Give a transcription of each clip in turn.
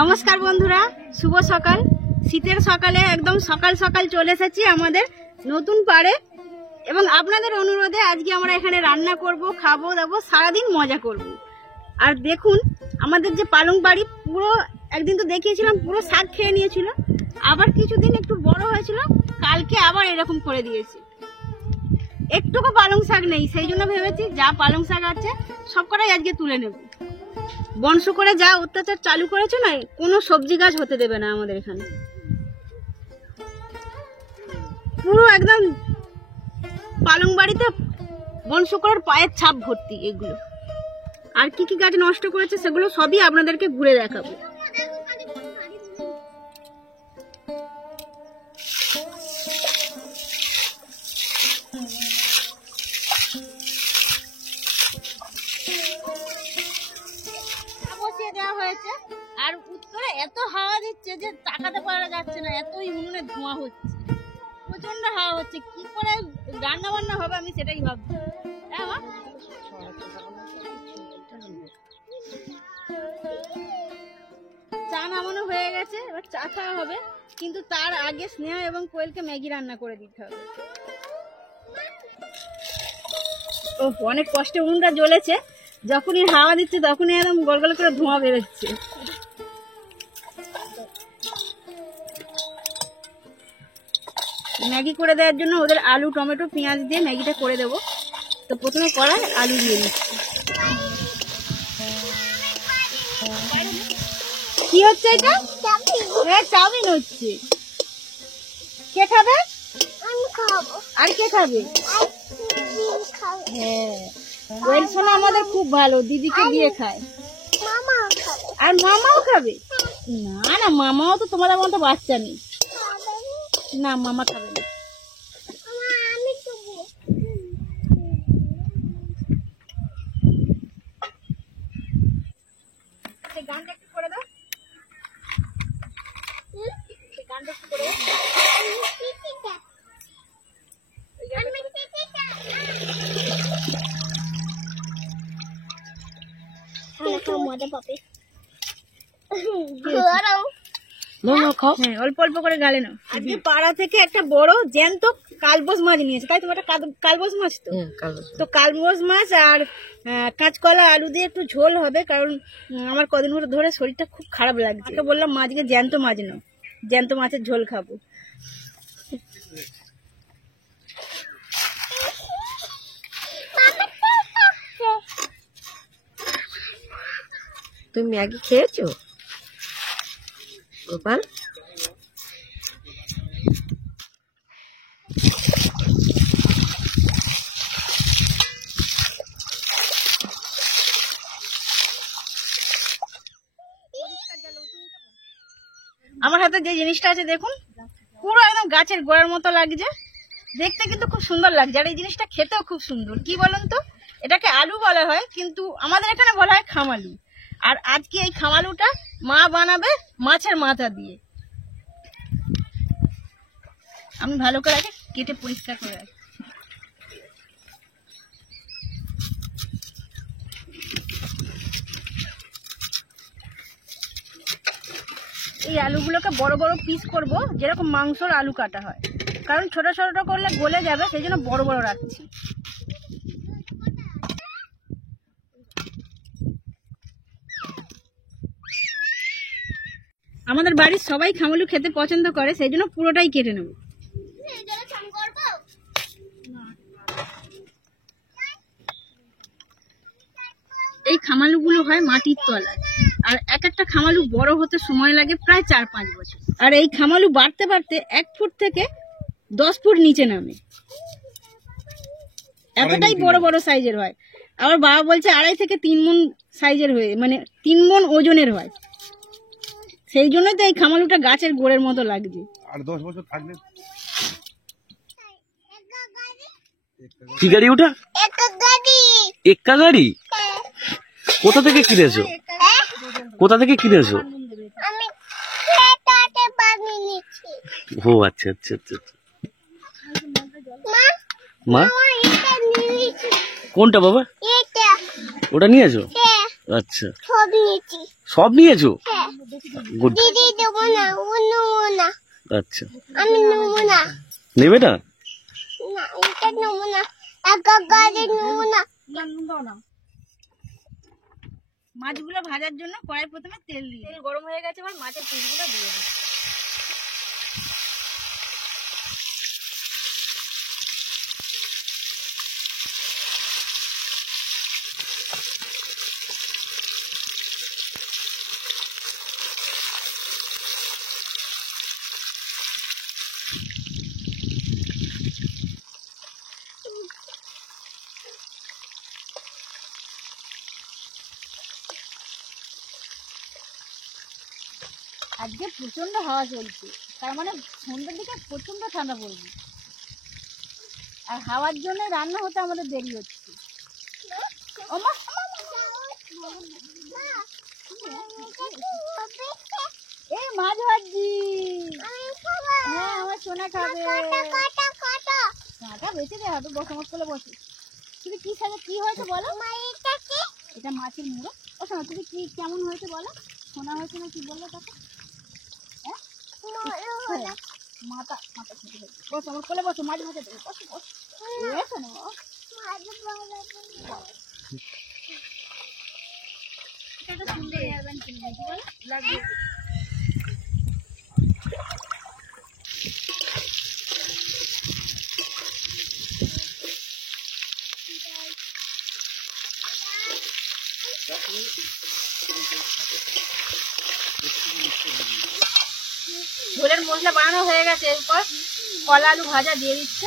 নমস্কার বন্ধুরা, শুভ সকাল। শীতের সকালে একদম সকাল সকাল চলে এসেছি আমাদের নতুন পাড়ে এবং আপনাদের অনুরোধে আজকে আমরা এখানে রান্না করব, খাবো দাবো, সারাদিন মজা করব। আর দেখুন আমাদের যে পালং বাড়ি পুরো একদিন তো দেখিয়েছিলাম পুরো শাক খেয়ে নিয়েছিল, আবার কিছুদিন একটু বড় হয়েছিল, কালকে আবার এরকম করে দিয়েছে। একটুকু পালং শাক নেই, সেই জন্য ভেবেছি যা পালং শাক আছে সবকটাই আজকে তুলে নেব। বংশ করে যা অত্যাচার চালু করেছে না, কোনো সবজি গাছ হতে দেবে না আমাদের এখানে। পুরো একদম পালং বাড়িতে বংশ করার পায়ের ছাপ ভর্তি এগুলো। আর কি কি গাছ নষ্ট করেছে সেগুলো সবই আপনাদেরকে ঘুরে দেখাবো। দেওয়া হয়েছে আর উত্তরে এত হাওয়া দিচ্ছে যে তাকাতে পারা যাচ্ছে না, এতই উনুনে ধোঁয়া হচ্ছে, প্রচন্ড হাওয়া হচ্ছে। কি করে রান্না বান্না হবে আমি সেটাই ভাবছি। চা নামানো হয়ে গেছে, এবার চা খাওয়া হবে, কিন্তু তার আগে স্নেহা এবং কোয়েলকে ম্যাগি রান্না করে দিতে হবে। ও অনেক কষ্টে উনুনটা জ্বলেছে, যখনই হাওয়া দিচ্ছে তখনই একদম গলগল করে ধোঁয়া বেরোচ্ছে। ম্যাগি করে দেওয়ার জন্য ওদের আলু টমেটো পেঁয়াজ দিয়ে ম্যাগিটা করে দেবো। তো প্রথমে কড়ায় আলু দিয়ে নিচ্ছি। কি হচ্ছে এটা? চাউমিন হচ্ছে। কে খাবে? আর কে খাবে? হ্যাঁ, ওয়েল সোনা আমাদের খুব ভালো, দিদিকে দিয়ে খায়। আর মামাও খাবে? না না, মামাও তো তোমাদের মতো বাচ্চা নেই। না, মামা খাবে না। গানটা একটু করে দাও, গানটা একটু করে দাও। অল্প অল্প করে গালে নাও। আজকে পাড়া থেকে একটা বড় জ্যান্ত কালবোস মাছ নিয়েছে, তাই তোমার কালবোস মাছ। তো কালবোস মাছ আর কাঁচকলা আলু দিয়ে একটু ঝোল হবে, কারণ আমার কদিন ধরে শরীরটা খুব খারাপ লাগছে। তো বললাম মাছকে জ্যান্ত মাছ নাও, জ্যান্ত মাছের ঝোল খাবো। তুমি ম্যাগি খেয়েছো গোপাল? আমার হাতে যে জিনিসটা আছে দেখুন, পুরো একদম গাছের গোড়ার মতো লাগছে দেখতে, কিন্তু খুব সুন্দর লাগছে। আর এই জিনিসটা খেতেও খুব সুন্দর। কি বলুন তো, এটাকে আলু বলা হয়, কিন্তু আমাদের এখানে বলা হয় খামালু। আর আজকে এই খামালুটা মা বানাবে মাছের মাথা দিয়ে। আমি ভালো করে আগে কেটে পরিষ্কার করে রাখি। এই আলুগুলোকে বড় বড় পিস করব, যেরকম মাংসর আলু কাটা হয়, কারণ ছোট ছোট করলে গলে যাবে, সেই জন্য বড় বড় রাখছি। আমাদের বাড়ির সবাই খামালু খেতে পছন্দ করে, সেই জন্য পুরোটাই কেটে নেব। এই খামালুগুলো হয় মাটির তলায়, আর এক একটা খামালু বড় হতে সময় লাগে প্রায় 4-5 বছর। আর এই খামালু বাড়তে বাড়তে 1 ফুট থেকে 10 ফুট নিচে নামে, এতটাই বড় বড় সাইজের হয়। আবার বাবা বলছে 2.5 থেকে 3 মণ সাইজের হয়ে, মানে 3 মণ ওজনের হয়। সেই জন্যই তো এই খামালুটা গাছের গোড়ের মতো লাগছে। আর 10 বছর থাকলে কি গাড়ি ওটা? এক্কা গাড়ি? কোথা থেকে কিনেছো? কোথা থেকে কিনেছো? ও আচ্ছা আচ্ছা আচ্ছা। মা কোনটা বাবা? ওটা নিয়েছো? আচ্ছা, সব নিয়েছি। সব নিয়েছো? গুড। দিদি দেবো না, ও নেবো না, আচ্ছা, আমি নেবো না, নেবে না? না এটা নেবো না, একা গাড়ি নেবো না। মাছগুলো ভাজার জন্য কড়াই প্রথমে তেল দিয়ে তেল গরম হয়ে গেছে, এবার মাছের পিসগুলো দিয়ে দিই। আজকে প্রচন্ড হাওয়া চলছে, তার মানে সন্ধ্যার দিকে প্রচন্ড ঠান্ডা পড়বে, আর হাওয়ার জন্য রান্না হতে আমাদের দেরি হচ্ছে। এই মাছ ভাজি, হ্যাঁ আমার সোনা খাবে। কাঁটা বেঁচে দেওয়া হবে, বসে মাছ করে বসে। তুমি কি সাজে কি হয়েছে বলো? এটা মাছের মুড়ো। ও শোনা, তুমি কি কেমন হয়েছে বলো? সোনা হয়েছে না কি বললো তাকে? মাথা মাথা খেতে হবে, বসো আমার কোলে বসো, মাছ ভাজা দেবো, বসো বসো। এসো না এটা শুনতে যাবেন কি বলো লাগবে। ঝোলের মশলা বানানো হয়ে গেছে, এরপর কলা আলু ভাজা দিয়ে দিচ্ছে।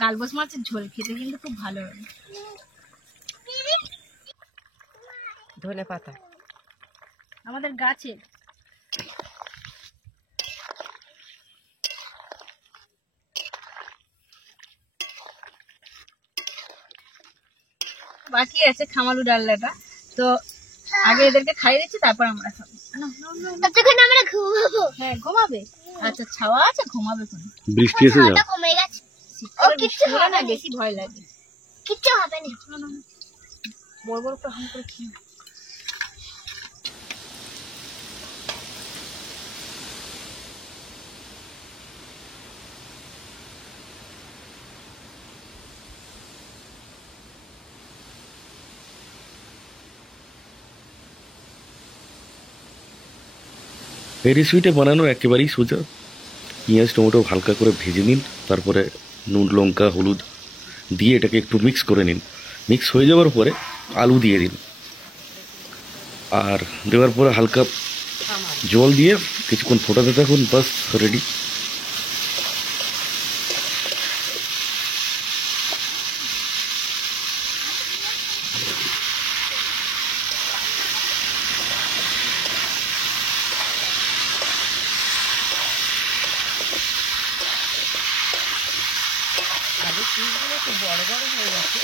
কালবোস মাছের ঝোল খেতে কিন্তু খুব ভালো হবে। ধনে পাতা আমাদের গাছে বাকি আছে খামালু ডালনাটা, তো আগে এদেরকে খাইয়ে দিচ্ছি, তারপর আমরা খাবো। ততক্ষণ আমরা ঘুমাবো। হ্যাঁ ঘুমাবে, আচ্ছা ছাওয়া আছে, ঘুমাবে কোন। বৃষ্টি এসে যাও। কমে গেছে, শীতকালে বৃষ্টি হলে না বেশি ভয় লাগে। কিচ্ছু হবে না। বড় বড় করে হাম করে খেয়ে এই রেসিপিটা বানানো একেবারেই সোজা। পেঁয়াজ টমেটো হালকা করে ভেজে নিন, তারপরে নুন লঙ্কা হলুদ দিয়ে এটাকে একটু মিক্স করে নিন। মিক্স হয়ে যাওয়ার পরে আলু দিয়ে দিন, আর দেওয়ার পরে হালকা জল দিয়ে কিছুক্ষণ ফোটাতে থাকুন, বাস রেডি। আলু পিসগুলো একটু বড় বড় হয়ে গেছে,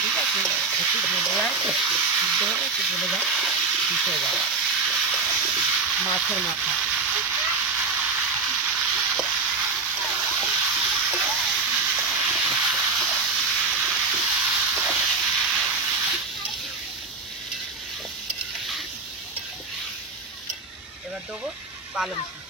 ঠিক আছে, একটু গলে যায় তো, সিদ্ধ হলে একটু গলে যায়, ঠিক হয়ে যাবে। মাছের মাথা এবার দেবো পালং শাক।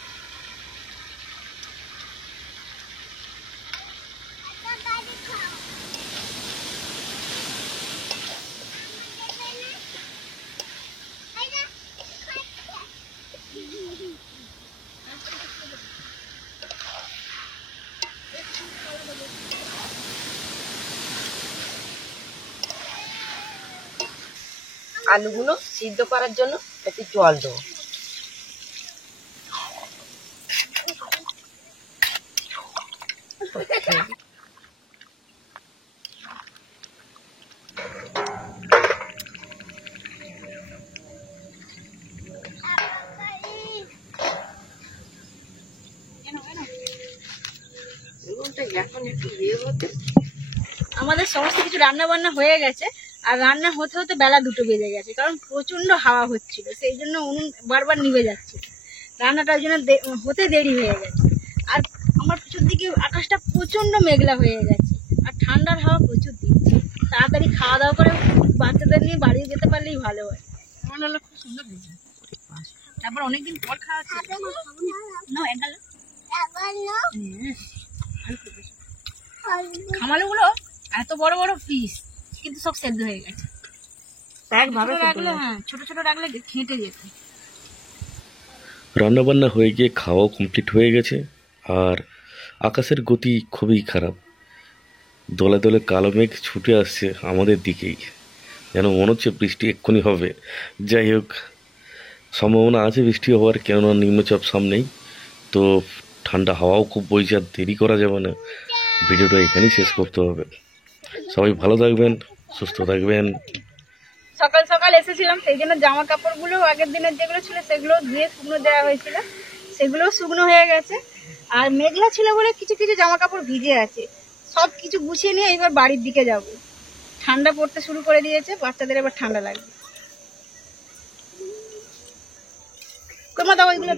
আলুগুলো সিদ্ধ করার জন্য একটু জল দেবো। এখন একটু ইয়ে হতে আমাদের সমস্ত কিছু রান্না বান্না হয়ে গেছে, আর রান্না হতে হতে বেলা 2টো বেজে গেছে, কারণ প্রচন্ড হাওয়া হচ্ছিল, সেই জন্য উনুন বারবার নিভে যাচ্ছে। রান্নাটা ওই জন্য হতে দেরি হয়ে গেছে। আর আমার পিছন দিকে আকাশটা প্রচন্ড মেঘলা হয়ে গেছে, আর ঠান্ডার হাওয়া প্রচুর দিচ্ছে। তাড়াতাড়ি খাওয়া দাওয়া করে বাচ্চাদের নিয়ে বাড়ি যেতে পারলেই ভালো হয়। আমার হলো খুব সুন্দর হয়েছে। তারপর অনেকদিন পর খাওয়া হচ্ছে। খামালুগুলো এত বড় বড় পিস, কিন্তু সব সেদ্ধ হয়ে গেছে। একভাবে রাখলে হ্যাঁ, ছোট ছোট রাখলে খেটে যেত। রান্নাবান্না হয়ে গিয়ে খাওয়াও কমপ্লিট হয়ে গেছে। আর আকাশের গতি খুবই খারাপ, দলে দলে কালো মেঘ ছুটে আসছে আমাদের দিকেই, যেন মনে হচ্ছে বৃষ্টি এক্ষুনি হবে। যাই হোক, সম্ভাবনা আছে বৃষ্টি হওয়ার, কেননা নিম্নচাপ সামনেই তো। ঠান্ডা হাওয়াও খুব বইছে, আর দেরি করা যাবে না, ভিডিওটা এখানেই শেষ করতে হবে। সবাই ভালো থাকবেন, সুস্থ থাকবেন। সকাল সকাল এসেছিলাম, সেই জন্য জামা কাপড়গুলো আগের দিনের যেগুলো ছিল সেগুলো ধুয়ে শুকনো দেওয়া হয়েছিল, সেগুলোও শুকনো হয়ে গেছে। আর মেঘলা ছিল বলে কিছু কিছু জামা কাপড় ভিজে আছে, সব কিছু গুছিয়ে নিয়ে এবার বাড়ির দিকে যাব। ঠান্ডা পড়তে শুরু করে দিয়েছে, বাচ্চাদের এবার ঠান্ডা লাগবে। তোমার দাও এগুলো।